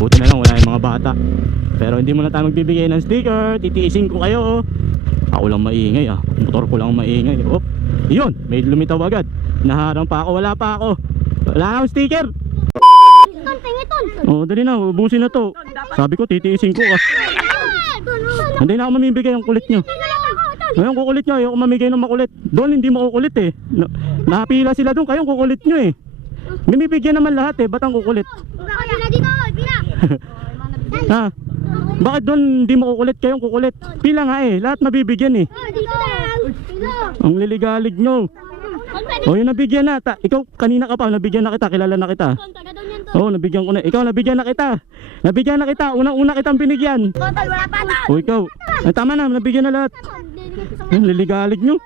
Buti na lang wala yung mga bata. Pero hindi mo na tayo magbibigay ng sticker. Titiisin ko kayo. Ako lang maingay ah. Motor ko lang maingay. Op. Yun, may lumitaw agad. Naharang pa ako, wala pa ako. Wala akong sticker. Oh, dali na, ubusin na to. Sabi ko titiisin ko ah. Hindi na ako mamibigay ang kulit nyo. Ngayon kukulit nyo, ayoko mamigay ng makulit. Doon hindi makukulit eh. Nakapila sila doon, kayong kukulit nyo eh. Bibigyan naman lahat eh, ba't ang kukulit? Ha? Bakit doon hindi makukulit, kayong kukulit? Pila nga eh, lahat mabibigyan eh. Ang liligalig nyo. O yung nabigyan na, ikaw kanina ka pa, nabigyan na kita, kilala na kita. Oo, nabigyan ko na, ikaw nabigyan na kita. Nabigyan na kita, unang-una kitang binigyan. O ikaw, ay, tama na, nabigyan na lahat. Ang liligalig nyo.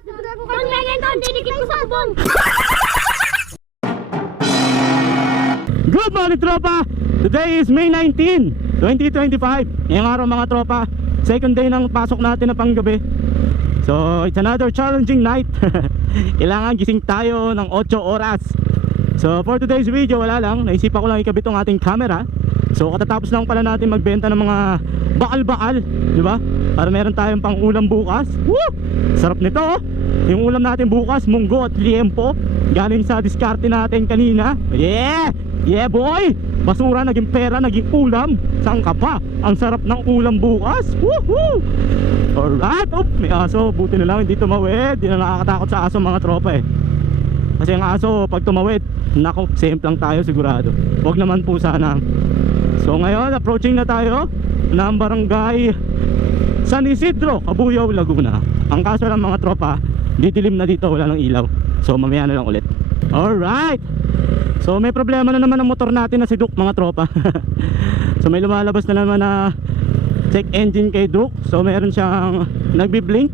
Good morning tropa! Today is May 19, 2025. Ngayong araw mga tropa, second day ng pasok natin na panggabi. So it's another challenging night. Kailangan gising tayo ng 8 oras. So for today's video wala lang, naisipan ko lang ikabit ang ating camera. So katatapos lang pala natin magbenta ng mga bakal-bakal, di ba? Para meron tayong pang ulam bukas. Woo! Sarap nito oh. Yung ulam natin bukas, munggo at liempo, galing sa diskarte natin kanina. Yeah! Yeah boy! Basura naging pera, naging ulam. Saan ka pa? Ang sarap ng ulam bukas. Woohoo! Alright! Oh, may aso, buti na lang hindi tumawid. Hindi na nakakatakot sa aso mga tropa eh. Kasi ang aso pag tumawid, nako, safe lang tayo sigurado. Huwag naman po sana. So ngayon, approaching na tayo ng barangay San Isidro, Cabuyao, Laguna. Ang kaso lang mga tropa, didilim na dito, wala nang ilaw. So mamaya na lang ulit. Alright! So may problema na naman ang motor natin na si Duke mga tropa. So may lumalabas na naman na check engine kay Duke. So meron siyang nagbi-blink.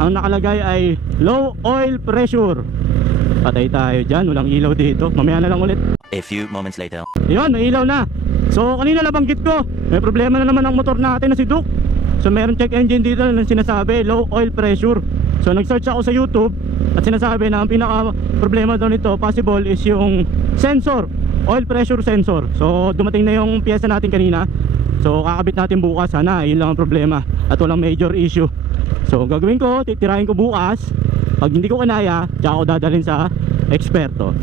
Ang nakalagay ay low oil pressure. Patay tayo dyan, walang ilaw dito. Mamaya na lang ulit. A few moments later. Yun, may ilaw na. So kanina nabanggit ko, may problema na naman ang motor natin na si Duke. So meron check engine dito na sinasabi low oil pressure. So nag-search ako sa YouTube at sinasabi na ang pinaka problema daw nito possible is yung sensor, oil pressure sensor. So dumating na yung piyesa natin kanina. So kakabit natin bukas, sana yun lang ang problema at walang major issue. So gagawin ko, titirahin ko bukas. Pag hindi ko kinaya, tsaka ako dadalhin sa eksperto.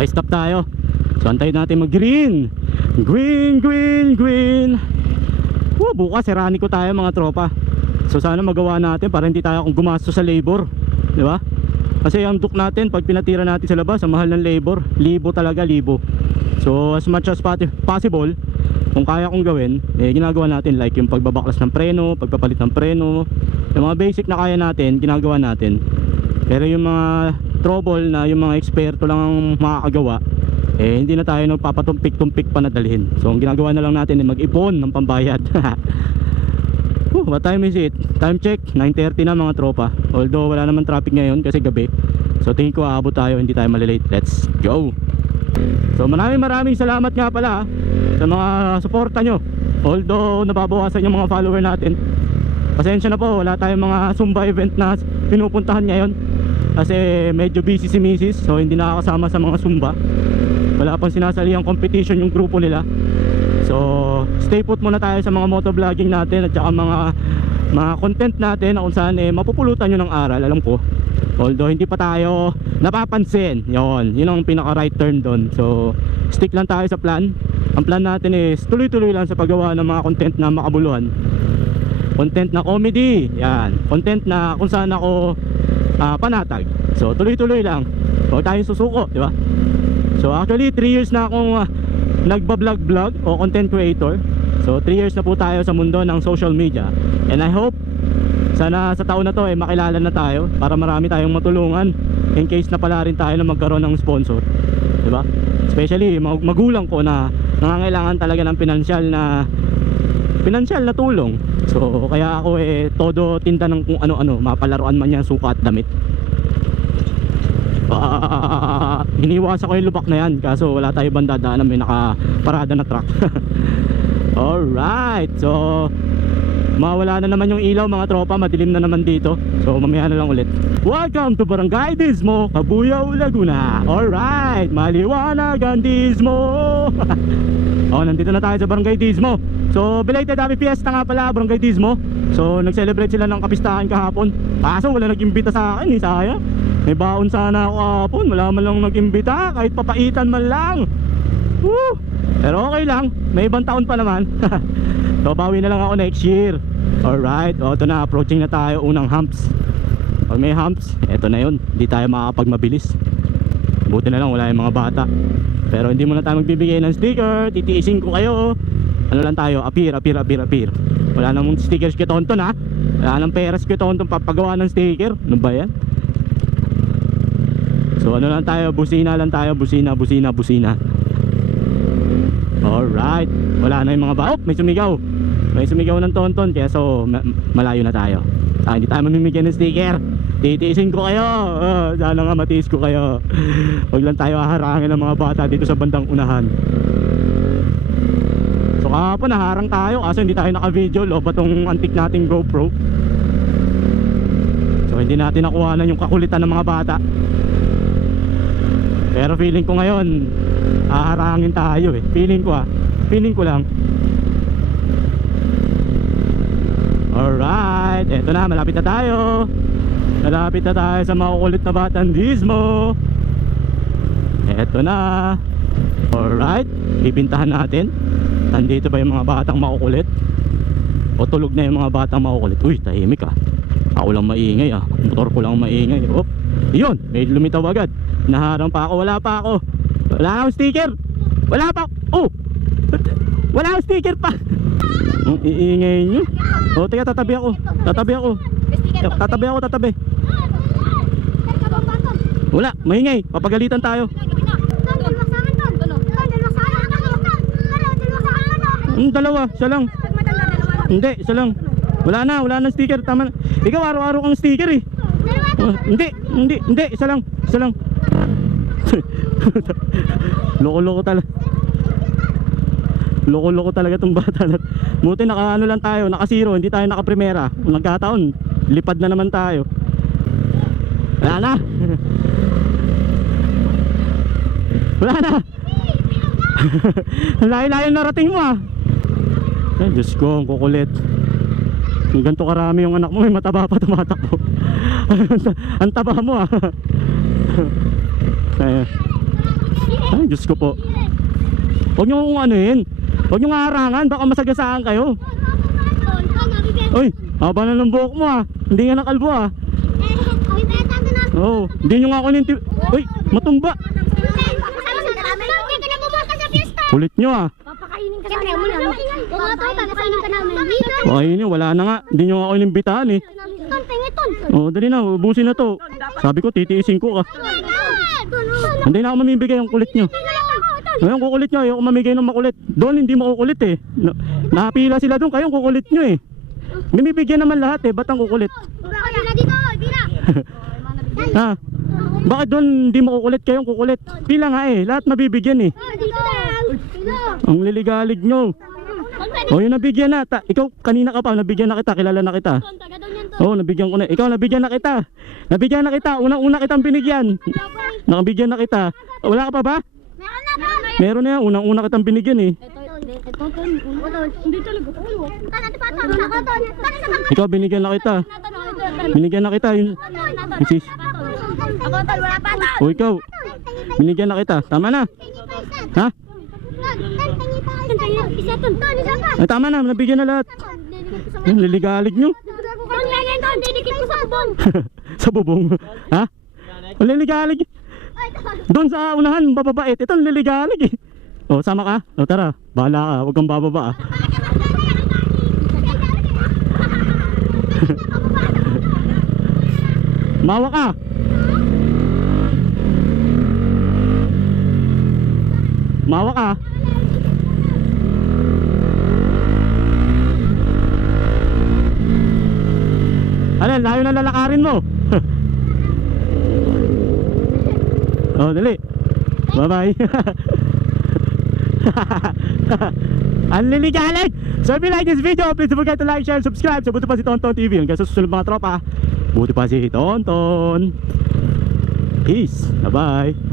Ay stop tayo. So antayin natin mag green. Green, green, green. Bukas serani ko tayo mga tropa. So sana magawa natin para hindi tayo gumastos sa labor, di ba? Kasi ang Duke natin pag pinatira natin sa labas, ang mahal ng labor, libo talaga, libo. So as much as possible, kung kaya kong gawin, ginagawa natin, like yung pagbabaklas ng preno, pagpapalit ng preno, yung mga basic na kaya natin, ginagawa natin. Pero yung mga trouble na yung mga eksperto lang ang makakagawa, hindi na tayo nagpapatumpik-tumpik pa na dalhin. So ang ginagawa na lang natin ay mag-ipon ng pambayad. What time is it? Time check, 9:30 na mga tropa. Although wala naman traffic ngayon kasi gabi. So tingin ko aabot tayo, hindi tayo malilate. Let's go! So maraming salamat nga pala sa mga suporta nyo. Although nababawasan yung mga follower natin. Pasensya na po, wala tayong mga Zumba event na pinupuntahan ngayon. Kasi medyo busy si Mrs. So hindi nakakasama sa mga Zumba. Wala pang sinasaliang competition yung grupo nila. So stay put muna tayo sa mga motovlogging natin at saka mga content natin na kung saan mapupulutan nyo ng aral, alam ko. Although hindi pa tayo napapansin. Yun ang pinaka right turn doon. So stick lang tayo sa plan. Ang plan natin is tuloy-tuloy lang sa paggawa ng mga content na makabuluhan. Content na comedy, yan. Content na kung saan ako panatag. So tuloy-tuloy lang. Huwag tayong susuko, di ba? So actually 3 years na akong nagbablog o content creator. So 3 years na po tayo sa mundo ng social media. And I hope sana sa taon na to makilala na tayo para marami tayong matulungan in case na pala rin tayo na magkaroon ng sponsor, di ba? Especially magulang ko na nangangailangan talaga ng pinansyal na tulong. So kaya ako todo tinda ng kung ano-ano, mapalaruan man yan, suka at damit. Hiniwasan ko yung lubak na yan, kaso wala tayo bandadaanan, may nakaparada na truck. Alright, so mawala na naman yung ilaw mga tropa, madilim na naman dito. So mamaya na lang ulit. Welcome to Barangay Dismo, Cabuyao, Laguna. Alright, maliwanag ang Dismo. Oh, nandito na tayo sa Barangay Dismo. So, belated happy fiesta nga pala, Barangay Dismo. So, nag-celebrate sila ng kapistahan kahapon. Kaso, wala nag-imbita sa akin, sayang. May baon sana ako kahapon, wala man lang nag-imbita, kahit papaitan man lang. Woo! Pero okay lang, may ibang taon pa naman. So, bawi na lang ako next year. Alright, o, ito na, approaching na tayo unang humps. Pag may humps, eto na yun, hindi tayo makakapagmabilis. Buti na lang wala yung mga bata. Pero hindi muna tayo magbibigay ng sticker, titiisin ko kayo. Ano lang tayo, appear. Wala namang stickers kay Tonton ha. Wala nang peras kay Tonton papagawa ng sticker. Ano ba yan? So ano lang tayo, busina lang tayo, busina. Alright, wala na yung mga bata. Oh, may sumigaw ng Tonton, kaya so malayo na tayo. Hindi tayo mamimigyan ng sticker. Titiisin ko kayo. Sana nga matiis ko kayo. Huwag lang tayo haharangin ng mga bata dito sa bandang unahan. So kahapon naharang tayo kasi hindi tayo naka-video. Loba tong antik nating GoPro. So hindi natin nakuha yung kakulitan ng mga bata. Pero feeling ko ngayon haharangin tayo eh. Feeling ko lang. Alright, eto na, malapit na tayo sa makukulit na batang Dismo. Eto na. Alright, bibintahan natin. Nandito ba yung mga batang makukulit? O tulog na yung mga batang makukulit? Uy, tahimik ah. Ako lang maingay ah. Motor ko lang maingay. Oh, yun, may lumitaw agad. Naharang pa ako, wala akong sticker. Wala akong sticker pa. Ang iingay nyo. O, teka, tatabi ako. Wala, maingay, papagalitan tayo. Dalawa, isa lang. Hindi, isa lang. Wala na sticker, tama na. Ikaw araw-araw kang sticker eh. Hindi, isa lang. Loko-loko talaga tong bata. Buti naka-ano lang tayo, naka-zero, hindi tayo naka-primera. Kung nagkataon, lipad na naman tayo. Wala na. Layo-layo narating mo ah. Ay, Diyos ko, ang kukulit. Yung ganito karami yung anak mo, may mataba pa tumatakbo. Ang taba mo ah. Ay, Diyos ko po. Huwag nyo kung anuhin. Huwag nyo nga harangan, baka masagasaan kayo. Uy, haba na ng buhok mo ah. Hindi nga nakalbo ah. Oo, hindi nyo nga kunin. Uy, matumba. Kulit nyo ah. Papakainin ka sa mo lang. Papakainin ka namin. Ay, wala na nga. Hindi nyo nga ako inimbitahan eh. Oo, dali na, ubusin na to. Sabi ko, titiisin ko ka. Hindi na ako mamibigay ang kulit nyo. Ngayon kukulit nyo, ayoko mamigay ng makulit. Doon hindi makukulit eh. Napila sila doon, kayong kukulit nyo eh. Bibigyan naman lahat eh, ba't ang kukulit? Ha? Bakit doon hindi makukulit, kayong kukulit? Pila nga eh, lahat mabibigyan eh. Ang liligalig nyo. O yung nabigyan na, ikaw kanina ka pa, nabigyan na kita, kilala na kita. Oo, nabigyan ko na. Ikaw nabigyan na kita. Unang-una kitang binigyan. Nakabigyan na kita. Wala ka pa ba? Meron na yan, unang-una kitang binigyan eh. Ikaw binigyan na kita. O ikaw, binigyan na kita. Tama na. Ha? Ay, tama na, nabigyan na lahat. Liligalig nyo. Sa bubong. Ha? Liligalig. Doon sa unahan, bababait. Ito liligalig eh. O, sama ka? O, tara. Bahala ka. Huwag kang bababa ah. Mawa ka. Mawa ka. Ano, layo na lalakarin mo. Oh, dali. Bye-bye. Ang liligalig. So if you like this video, please don't forget to like, share, subscribe. So buti pa si Tonton TV. Hanggang sa susunod mga tropa. Buti pa si Tonton. Peace. Bye-bye.